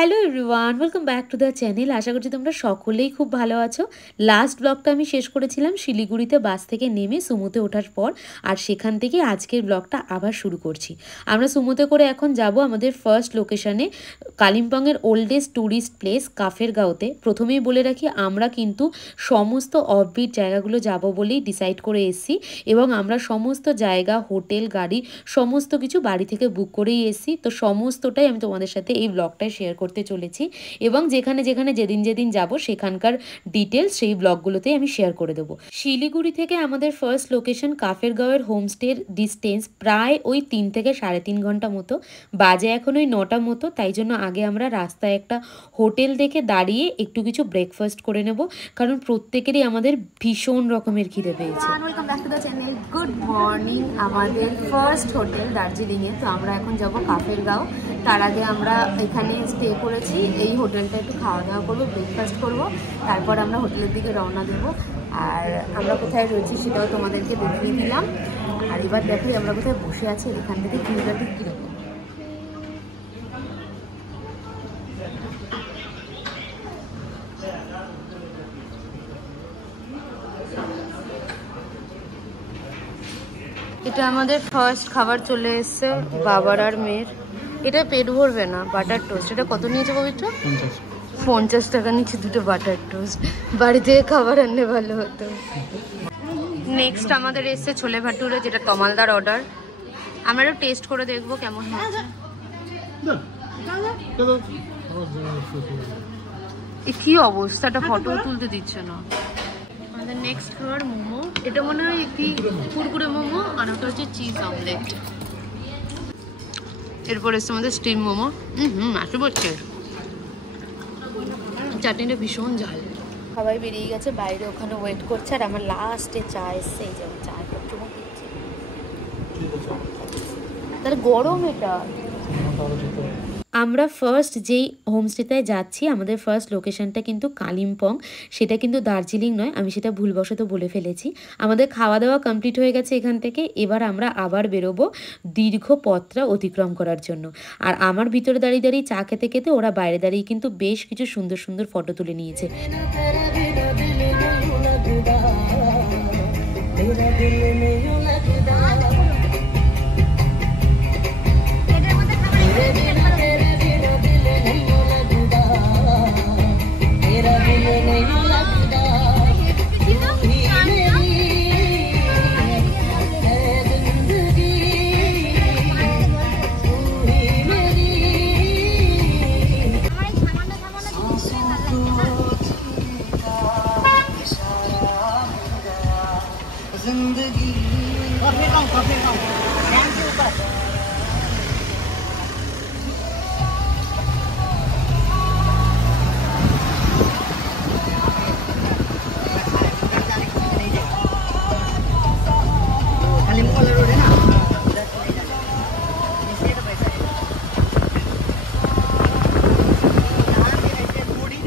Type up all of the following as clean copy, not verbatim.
Hello everyone, welcome back to the channel. আশা করছি তোমরা সকলেই খুব ভালো আছো। লাস্ট ব্লগটা আমি শেষ করেছিলাম শিলিগুড়িতে বাস থেকে নেমে সুমোতে ওঠার পর, আর সেখান থেকে আজকের ব্লগটা আবার শুরু করছি। আমরা সুমোতে করে এখন যাব আমাদের ফার্স্ট লোকেশনে, কালিম্পংয়ের ওল্ডেস্ট ট্যুরিস্ট প্লেস কাফেরগাঁওতে। প্রথমেই বলে রাখি, আমরা কিন্তু সমস্ত অফবিট জায়গাগুলো যাব বলেই ডিসাইড করে এসেছি, এবং আমরা সমস্ত জায়গা, হোটেল, গাড়ি সমস্ত কিছু বাড়ি থেকে বুক করেই এসেছি। তো সমস্তটাই আমি তোমাদের সাথে এই ব্লগটায় শেয়ার করতে চলেছি, এবং যেখানে যেখানে যেদিন যেদিন যাব সেখানকার ডিটেলস সেই ব্লগগুলোতেই আমি শেয়ার করে দেবো। শিলিগুড়ি থেকে আমাদের ফার্স্ট লোকেশন কাফেরগাঁওয়ের হোমস্টের ডিস্টেন্স প্রায় ওই 3 থেকে 3.5 ঘন্টা মতো। বাজে এখন ওই 9টা মতো, তাই জন্য আগে আমরা রাস্তায় একটা হোটেল দেখে দাঁড়িয়ে একটু কিছু ব্রেকফাস্ট করে নেব, কারণ প্রত্যেকেরই আমাদের ভীষণ রকমের খিদে পেয়েছে। Welcome back to the channel. Good morning. আমাদের ফার্স্ট হোটেল দার্জিলিংয়ে, তো আমরা এখন যাব কাফেরগাঁও। তার আগে আমরা এখানে স্টে করেছি, এই হোটেলটা একটু খাওয়া দাওয়া করবো, ব্রেকফাস্ট করবো, তারপর আমরা হোটেলের দিকে রওনা দেবো। আর আমরা কোথায় রয়েছি সেটাও তোমাদেরকে দেখিয়ে দিলাম। আর এবার দেখো আমরা কোথায় বসে আছি, এখান থেকে ভিউটা ঠিক কীরকম। এটা আমাদের ফার্স্ট খাবার চলে এসছে, বাবার আর মেয়ের। এটা পেট ভরবে না, বাটার টোস্ট। এটা কত নিয়েছে পবিত্র? 50 টাকা নিচ্ছে দুটো বাটার টোস্ট। বাড়ি থেকে খাবার আনলে ভালো হতো। নেক্সট আমাদের এসছে ছোলে ভাটুরে, যেটা তমালদার অর্ডার। আমরা একটু টেস্ট করে দেখবো কেমন হচ্ছে। কি অবস্থাটা, ফটো তুলতে দিচ্ছে না। আমাদের নেক্সট খাবার মোমো। এটা মনে হয় কি কুরকুরে মোমো, আর ওটা হচ্ছে চিজ অমলেট। এরপর এসছে আমাদের স্টিম মোমো। মাসে বলছে চাটনিটা ভীষণ ঝাল। সবাই বেরিয়ে গেছে বাইরে, ওখানে ওয়েট করছে। আর আমার লাস্টে চা এসছে, এই যে চা চুমুক দিচ্ছে। তাহলে গরম এটা। আমরা ফার্স্ট যেই হোমস্টেটায় যাচ্ছি, আমাদের ফার্স্ট লোকেশনটা কিন্তু কালিম্পং, সেটা কিন্তু দার্জিলিং নয়, আমি সেটা ভুলবশত বলে ফেলেছি। আমাদের খাওয়া দাওয়া কমপ্লিট হয়ে গেছে এখান থেকে। এবার আমরা আবার বেরোবো দীর্ঘ পথটা অতিক্রম করার জন্য। আর আমার ভিতরে দাঁড়িয়ে দাঁড়িয়ে চা খেতে খেতে ওরা বাইরে দাঁড়িয়ে কিন্তু বেশ কিছু সুন্দর সুন্দর ফটো তুলে নিয়েছে।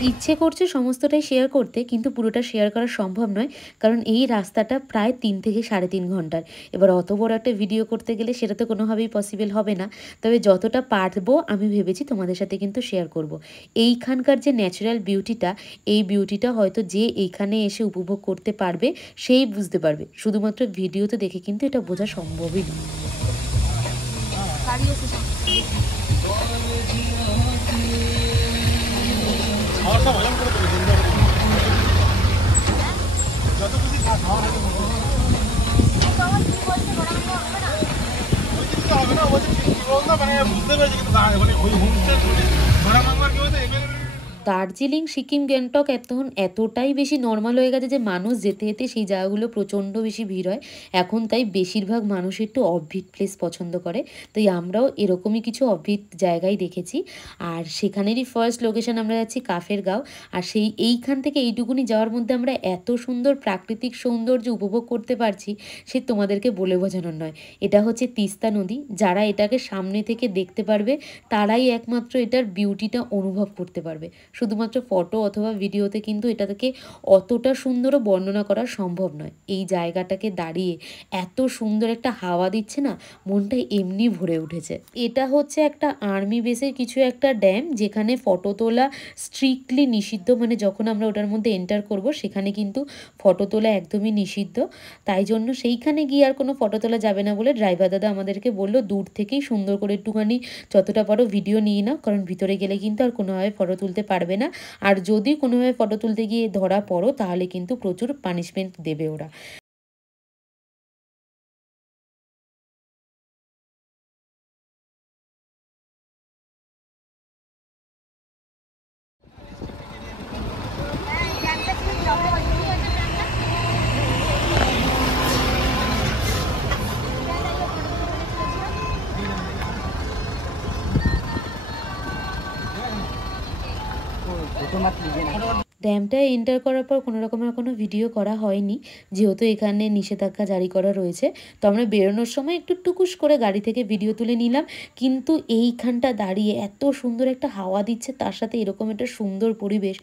ইচ্ছে করছে সমস্তটাই শেয়ার করতে, কিন্তু পুরোটা শেয়ার করা সম্ভব নয়, কারণ এই রাস্তাটা প্রায় 3 থেকে 3.5 ঘন্টার। এবার অত বড় একটা ভিডিও করতে গেলে সেটা তো কোনোভাবেই পসিবল হবে না। তবে যতটা পারবো আমি ভেবেছি তোমাদের সাথে কিন্তু শেয়ার করব। এইখানকার যে ন্যাচারাল বিউটিটা, এই বিউটিটা হয়তো যে এইখানে এসে উপভোগ করতে পারবে সেই বুঝতে পারবে, শুধুমাত্র ভিডিওতে দেখে কিন্তু এটা বোঝা সম্ভবই নয়। দার্জিলিং, সিকিম, গ্যাংটক এখন এতটাই বেশি নর্মাল হয়ে গেছে যে মানুষ যেতে যেতে সেই জায়গাগুলো প্রচণ্ড বেশি ভিড় হয় এখন। তাই বেশিরভাগ মানুষ একটু অফবিট প্লেস পছন্দ করে, তাই আমরাও এরকমই কিছু অফবিট জায়গায় দেখেছি। আর সেখানেরই ফার্স্ট লোকেশন আমরা যাচ্ছি কাফেরগাঁও। আর এইখান থেকে এইটুকুনি যাওয়ার মধ্যে আমরা এত সুন্দর প্রাকৃতিক সৌন্দর্য উপভোগ করতে পারছি, সে তোমাদেরকে বলে বোঝানোর নয়। এটা হচ্ছে তিস্তা নদী। যারা এটাকে সামনে থেকে দেখতে পারবে তারাই একমাত্র এটার বিউটিটা অনুভব করতে পারবে। শুধুমাত্র ফটো অথবা ভিডিওতে কিন্তু এটাকে অতটা সুন্দরও বর্ণনা করা সম্ভব নয়। এই জায়গাটাকে দাঁড়িয়ে এত সুন্দর একটা হাওয়া দিচ্ছে না, মনটা এমনি ভরে উঠেছে। এটা হচ্ছে একটা আর্মি বেসের কিছু একটা ড্যাম, যেখানে ফটো তোলা স্ট্রিক্টলি নিষিদ্ধ। মানে যখন আমরা ওটার মধ্যে এন্টার করব সেখানে কিন্তু ফটো তোলা একদমই নিষিদ্ধ। তাই জন্য সেইখানে গিয়ে আর কোনো ফটো তোলা যাবে না বলে ড্রাইভার দাদা আমাদেরকে বললো দূর থেকেই সুন্দর করে একটুখানি যতটা পারো ভিডিও নিয়ে নাও, কারণ ভিতরে গেলে কিন্তু আর কোনোভাবে ফটো তুলতে পারবে না। আর যদি কোনোভাবে ফটো তুলতে গিয়ে ধরা পড়ো তাহলে কিন্তু প্রচুর পানিশমেন্ট দেবে ওরা। ড্যামটা এন্টার করার পর কোনো রকমের কোনো ভিডিও করা হয়নি, যেহেতু এখানে নিষেধাজ্ঞা জারি করা রয়েছে। তো আমরা বেরোনোর সময় একটু টুকুস করে গাড়ি থেকে ভিডিও তুলে নিলাম। কিন্তু এইখানটা দাঁড়িয়ে এত সুন্দর একটা হাওয়া দিচ্ছে, তার সাথে এরকম একটা সুন্দর পরিবেশ।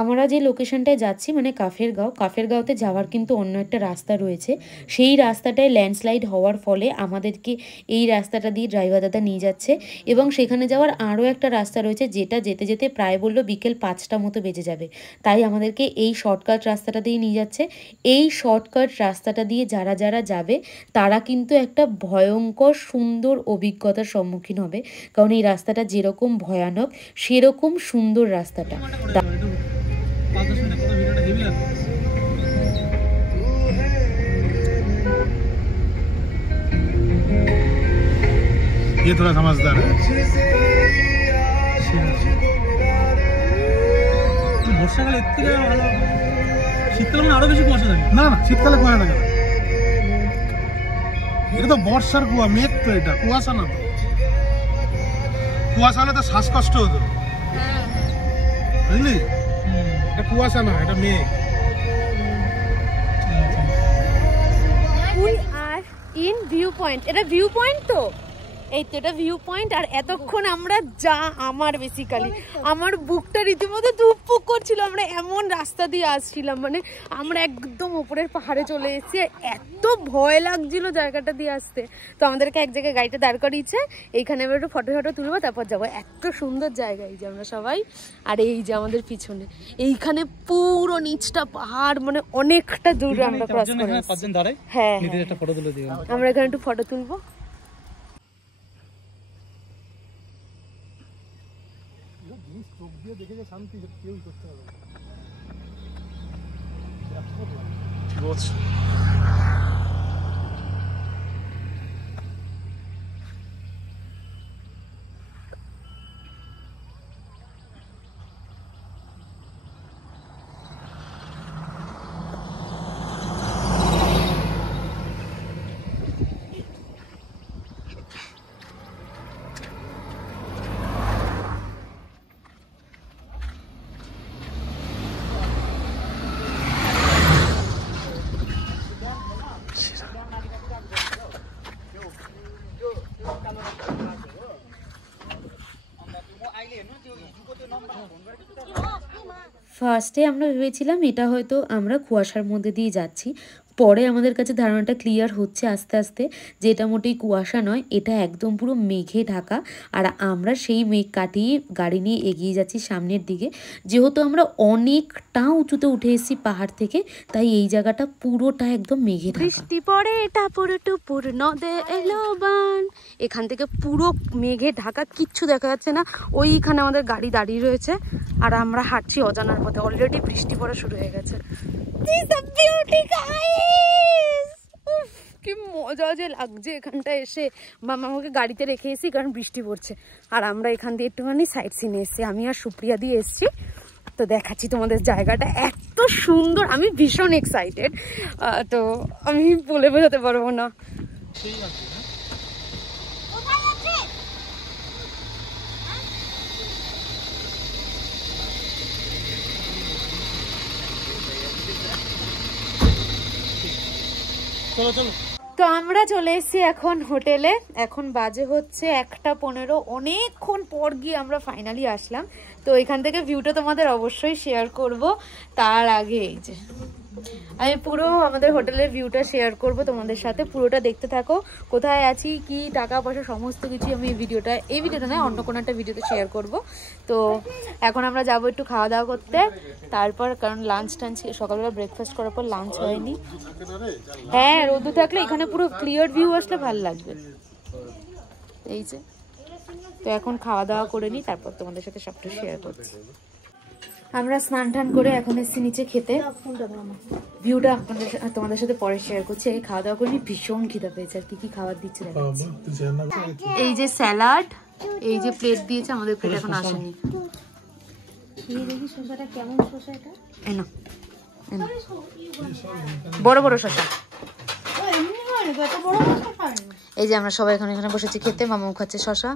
আমরা যে লোকেশনটায় যাচ্ছি মানে কাফেরগাঁওতে যাওয়ার কিন্তু অন্য একটা রাস্তা রয়েছে। সেই রাস্তাটায় ল্যান্ডস্লাইড হওয়ার ফলে আমাদেরকে এই রাস্তাটা দিয়ে ড্রাইভার দাদা নিয়ে যাচ্ছে, এবং সেখানে যাওয়ার আরও একটা রাস্তা রয়েছে যেটা যেতে যেতে প্রায় বললো বিকেল 5টা মতো বেজে যাবে। তাই আমাদেরকে এই শর্টকাট রাস্তাটা দিয়ে নিয়ে যাচ্ছে। এই শর্টকাট রাস্তাটা দিয়ে যারা যারা যাবে তারা কিন্তু একটা ভয়ঙ্কর সুন্দর অভিজ্ঞতার সম্মুখীন হবে, কারণ এই রাস্তাটা যেরকম ভয়ানক সেরকম সুন্দর রাস্তাটা। ये थोड़ा समझदार है। বর্ষাকালে এর থেকে ভালো, শীতকালে মানে আরো বেশি কুয়াশা থাকে। না না, শীতকালে কুয়াশা থাকে না, এটা তো বর্ষার কুয়া, মেঘ তো, এটা কুয়াশা না। তো কুয়াশা হলে তো শ্বাসকষ্ট হতো, বুঝলি? এটা কুয়াশা না, এটা মেঘ। We are in view point. এটা ভিউ পয়েন্ট তো, এই তো এটা ভিউ পয়েন্ট। আর এতক্ষণ আমরা আমার বুকটা রীতিমতো ধুকপুক করছিল। আমরা এমন রাস্তা দিয়ে আসছিলাম, মানে আমরা একদম উপরের পাহাড়ে চলে এসেছি, এত ভয় লাগছিল জায়গাটা দিয়ে আসতে। তো আমাদেরকে এক জায়গায় গাড়িটা দাঁড় করিয়েছে, এইখানে আমরা একটু ফটো তুলবো, তারপর যাবো। এত সুন্দর জায়গা, এই যে আমরা সবাই, আর এই যে আমাদের পিছনে এইখানে পুরো নিচটা পাহাড়, মানে অনেকটা দূর আমরা ক্রস করে এসেছি। হ্যাঁ, আমরা এখানে একটু ফটো তুলবো। দেখে যে শান্তি কেউই করতে হবে। ফার্স্টে আমরা ভেবেছিলাম এটা হয়তো আমরা কুয়াশার মধ্যে দিয়ে যাচ্ছি, পরে আমাদের কাছে ধারণাটা ক্লিয়ার হচ্ছে আস্তে আস্তে যে এটা মোটেই কুয়াশা নয়, এটা একদম পুরো মেঘে ঢাকা। আর আমরা সেই মেঘ কাটিয়ে গাড়ি নিয়ে এগিয়ে যাচ্ছি সামনের দিকে। যেহেতু আমরা অনেকটা উঁচুতে উঠে এসেছি পাহাড় থেকে, তাই এই জায়গাটা পুরোটা একদম মেঘে ঢাকা। বৃষ্টি পড়ে এটা পুরো নদে এলো বান, এখান থেকে পুরো মেঘে ঢাকা, কিচ্ছু দেখা যাচ্ছে না। ওইখানে আমাদের গাড়ি দাঁড়িয়ে রয়েছে আর আমরা হাঁটছি অজানার পথে। অলরেডি বৃষ্টি পড়া শুরু হয়ে গেছে। কি মজা যে লাগছে এখানটা এসে। মামা আমাকে গাড়িতে রেখে এসেছি কারণ বৃষ্টি পড়ছে, আর আমরা এখান দিয়ে একটুখানি সাইড সিনে এসেছি। আমি আর সুপ্রিয়া দিয়ে এসেছি। তো দেখাচ্ছি তোমাদের জায়গাটা এত সুন্দর, আমি ভীষণ এক্সাইটেড, তো আমি বলে বোঝাতে পারবো না। তো আমরা চলে এসেছি এখন হোটেলে, এখন বাজে হচ্ছে 1:15, অনেকক্ষণ পর গিয়ে আমরা ফাইনালি আসলাম। তো এখান থেকে ভিউটা তোমাদের অবশ্যই শেয়ার করব। তার আগে এই যে আমি পুরো আমাদের হোটেলের ভিউটা শেয়ার করব তোমাদের সাথে, পুরোটা দেখতে থাকো। কোথায় আছি, কি টাকা পয়সা, সমস্ত কিছু আমি এই ভিডিওটা নয় অন্য কোনো একটা ভিডিওতে শেয়ার করব। তো এখন আমরা যাবো একটু খাওয়া দাওয়া করতে, তারপর কারণ লাঞ্চ টাঞ্চ সকালবেলা ব্রেকফাস্ট করার পর লাঞ্চ হয়নি। হ্যাঁ রোদু থাকলে এখানে পুরো ক্লিয়ার ভিউ আসলে ভালো লাগবে। এই যে তো এখন খাওয়া দাওয়া করে নিই, তারপর তোমাদের সাথে সবটা শেয়ার করছি। আমরা স্নান টান করে এখন এসেছি নিচে খেতে, ভিউটা তোমাদের সাথে পরে শেয়ার করছি। আগে খাওয়া দাওয়া করে নি, ভীষণ খিদা পেয়েছে। আর কি কি খাবার দিচ্ছে দেখাচ্ছি। এই যে স্যালাড, এই যে প্লেট দিয়েছে, আমাদের প্লেট এখন আসেনি। বড় বড় শসা, এই যে আমরা সবাই এখন এখানে বসেছি খেতে, মামাও খাচ্ছে শসা।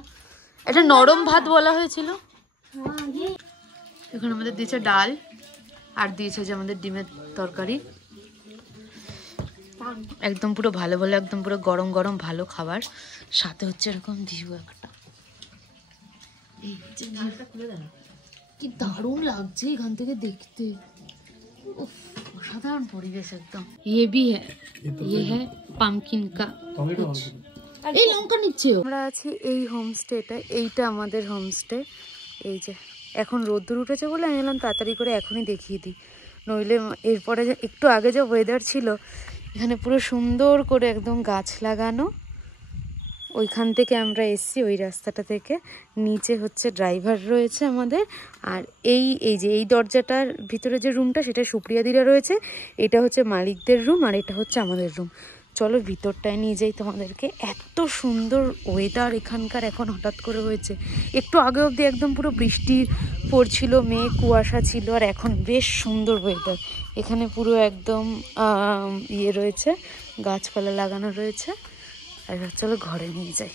এটা নরম ভাত বলা হয়েছিল। এখন আমাদের দিয়েছে ডাল, আর দিয়েছে যে আমাদের ডিমের তরকারি, একদম পুরো ভালো ভালো, একদম পুরো গরম গরম ভালো খাবার, সাথে হচ্ছে এরকম ভিউ একটা। কি দারুণ লাগছে এখান থেকে দেখতে, অসাধারণ পরিবেশ একদম। ये भी है, ये है পামকিন কা, এই লঙ্কা নিচ্ছে। আমরা আছি এই হোমস্টেটা, এইটা আমাদের হোমস্টে। এই যে এখন রোদ্দুর উঠেছে বলে আমি এলাম তাড়াতাড়ি করে এখনই দেখিয়ে দিই, নইলে এরপরে একটু আগে যে ওয়েদার ছিল এখানে পুরো সুন্দর করে একদম গাছ লাগানো। ওইখান থেকে আমরা এসছি, ওই রাস্তাটা থেকে। নিচে হচ্ছে ড্রাইভার রয়েছে আমাদের, আর এই যে এই দরজাটার ভিতরে যে রুমটা সেটা সুপ্রিয়াদিরা রয়েছে, এটা হচ্ছে মালিকদের রুম, আর এটা হচ্ছে আমাদের রুম। চলো ভিতরটায় নিয়ে যাই তোমাদেরকে। এত সুন্দর ওয়েদার এখানকার এখন হঠাৎ করে হয়েছে, একটু আগে অবধি একদম পুরো বৃষ্টি পড়ছিল, মেঘ কুয়াশা ছিল, আর এখন বেশ সুন্দর ওয়েদার। এখানে পুরো একদম ইয়ে রয়েছে, গাছপালা লাগানো রয়েছে। আর চলো ঘরে নিয়ে যাই,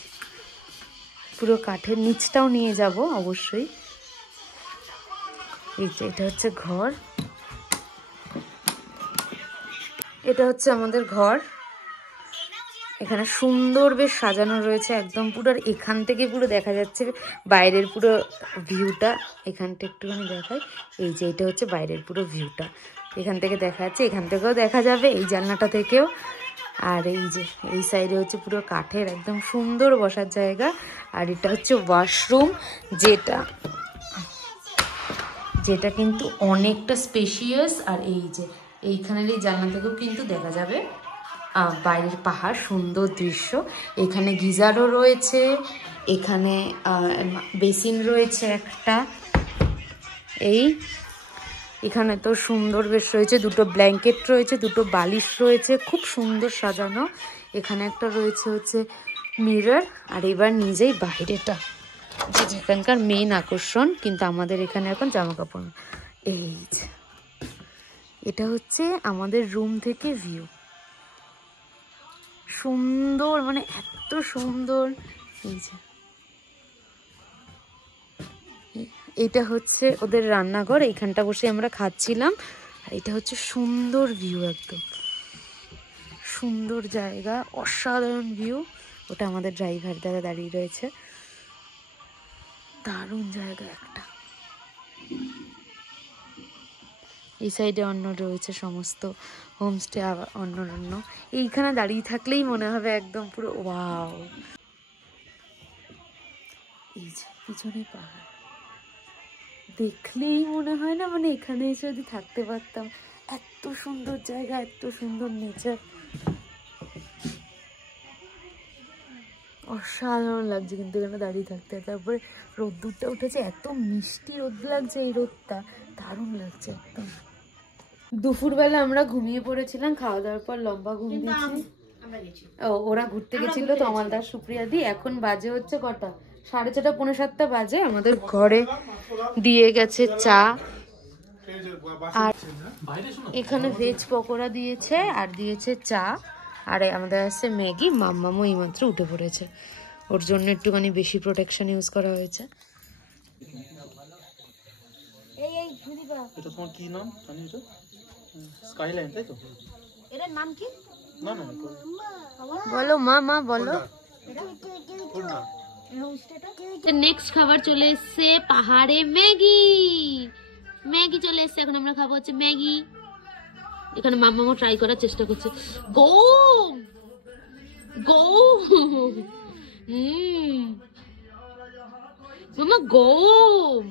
পুরো কাঠের নিচটাও নিয়ে যাব অবশ্যই। এই যে এটা হচ্ছে ঘর, এটা হচ্ছে আমাদের ঘর। এখানে সুন্দর বেশ সাজানো রয়েছে একদম পুরো, আর এখান থেকে পুরো দেখা যাচ্ছে বাইরের পুরো ভিউটা। এখানটা একটুখানি দেখাই, এই যে এটা হচ্ছে বাইরের পুরো ভিউটা, এখান থেকে দেখা যাচ্ছে, এখান থেকেও দেখা যাবে, এই জানলাটা থেকেও। আর এই যে এই সাইডে হচ্ছে পুরো কাঠের একদম সুন্দর বসার জায়গা। আর এটা হচ্ছে ওয়াশরুম, যেটা কিন্তু অনেকটা স্পেশিয়াস। আর এই যে এইখানের এই জানলা থেকেও কিন্তু দেখা যাবে বাইরের পাহাড়, সুন্দর দৃশ্য। এখানে গিজারও রয়েছে, এখানে বেসিন রয়েছে একটা, এখানে তো সুন্দর বেশ রয়েছে, দুটো ব্ল্যাঙ্কেট রয়েছে, দুটো বালিশ রয়েছে, খুব সুন্দর সাজানো। এখানে একটা রয়েছে হচ্ছে মিরর। আর এবার নিজেই বাইরেটা, যেখানকার মেইন আকর্ষণ, কিন্তু আমাদের এখানে এখন জামা কাপড়। এই যে এটা হচ্ছে আমাদের রুম থেকে ভিউ, সুন্দর মানে এত সুন্দর। এই যে এটা হচ্ছে ওদের রান্নাঘর, এইখানটা বসে আমরা খাচ্ছিলাম। আর এটা হচ্ছে সুন্দর ভিউ, একদম সুন্দর জায়গা, অসাধারণ ভিউ। ওটা আমাদের ড্রাইভার দাদা দাঁড়িয়ে রয়েছে, দারুণ জায়গা একটা। এই সাইডে অন্য রয়েছে সমস্ত হোমস্টে, আবার অন্য। এইখানে দাঁড়িয়ে থাকলেই মনে হবে একদম পুরো ওয়াও। এই যে পিছনে পাহাড়, দেখলেই মনে হয় না মানে এখানে এসে যদি থাকতে পারতাম। এত সুন্দর জায়গা, এত সুন্দর নেচার, অসাধারণ লাগছে কিন্তু এখানে দাঁড়িয়ে থাকতে। তারপরে রোদ্দুরটা উঠেছে, এত মিষ্টি রোদ লাগছে, এই রোদটা দারুণ লাগছে একদম। দুপুরবেলা আমরা ঘুমিয়ে পড়েছিলাম, খাওয়া দাওয়ার পর লম্বা ঘুম দিয়েছি। ওরা ঘুরতে গেছিল তো আমালদার সুপ্রিয়া দি। এখন বাজে হচ্ছে কটা, 6:30 পৌনে 7টা বাজে। আমাদের ঘরে দিয়ে গেছে চা, আর এখানে ভেজ পকোড়া দিয়েছে আর দিয়েছে চা, আর আমাদের আছে ম্যাগি। মাম্মামও এইমাত্র উঠে পড়েছে, ওর জন্য একটুখানি বেশি প্রোটেকশন ইউজ করা হয়েছে। এটা তোমার কি নাম জানি? এটা স্কাইলাইন, তাই তো? এটার নাম কি? না না, বলো মা বলো। নেক্সট খাবার চলে এসছে পাহাড়ে, ম্যাগি চলে এসছে। এখন আমরা খাবো হচ্ছে ম্যাগি। এখানে মাম্মাও ট্রাই করার চেষ্টা করছে। গম মাম্মা গম।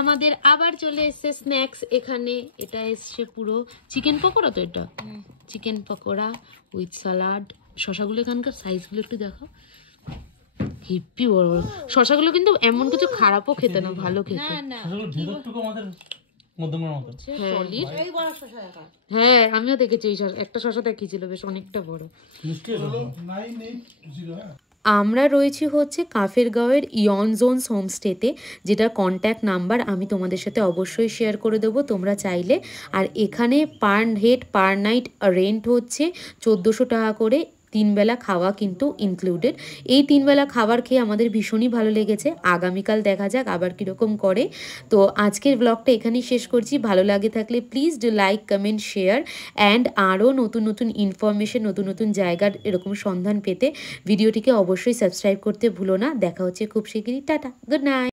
আমাদের আবার চলে এসছে স্ন্যাক্স। এখানে এটা এসছে পুরো চিকেন পকোড়া, তো এটা চিকেন পকোড়া উইথ সালাড। শশাগুলো এখানকার সাইজগুলো একটু দেখো, হিপ্পি বড় বড় শশাগুলো, কিন্তু এমন কিছু খারাপও খেতে না, ভালো খেতে। হ্যাঁ আমিও দেখেছি একটা শশা দেখিয়েছিল, বেশ অনেকটা বড়। আমরা রয়েছি হচ্ছে কাফেরগাঁওয়ের ইয়ন জোনস হোমস্টেতে, যেটার কন্ট্যাক্ট নাম্বার আমি তোমাদের সাথে অবশ্যই শেয়ার করে দেবো তোমরা চাইলে। আর এখানে per head per night rent হচ্ছে 1400 টাকা করে, 3 বেলা খাওয়া কিন্তু ইনক্লুডেড। এই 3 বেলা খাবার খেয়ে আমাদের ভীষণই ভালো লেগেছে। আগামীকাল দেখা যাক আবার কীরকম করে। তো আজকের ব্লগটা এখানেই শেষ করছি। ভালো লাগে থাকলে please do like, comment, share and আরও নতুন নতুন ইনফরমেশন, নতুন নতুন জায়গার এরকম সন্ধান পেতে ভিডিওটিকে অবশ্যই সাবস্ক্রাইব করতে ভুলো না। দেখা হচ্ছে খুব শিগগিরই। Tata, good night.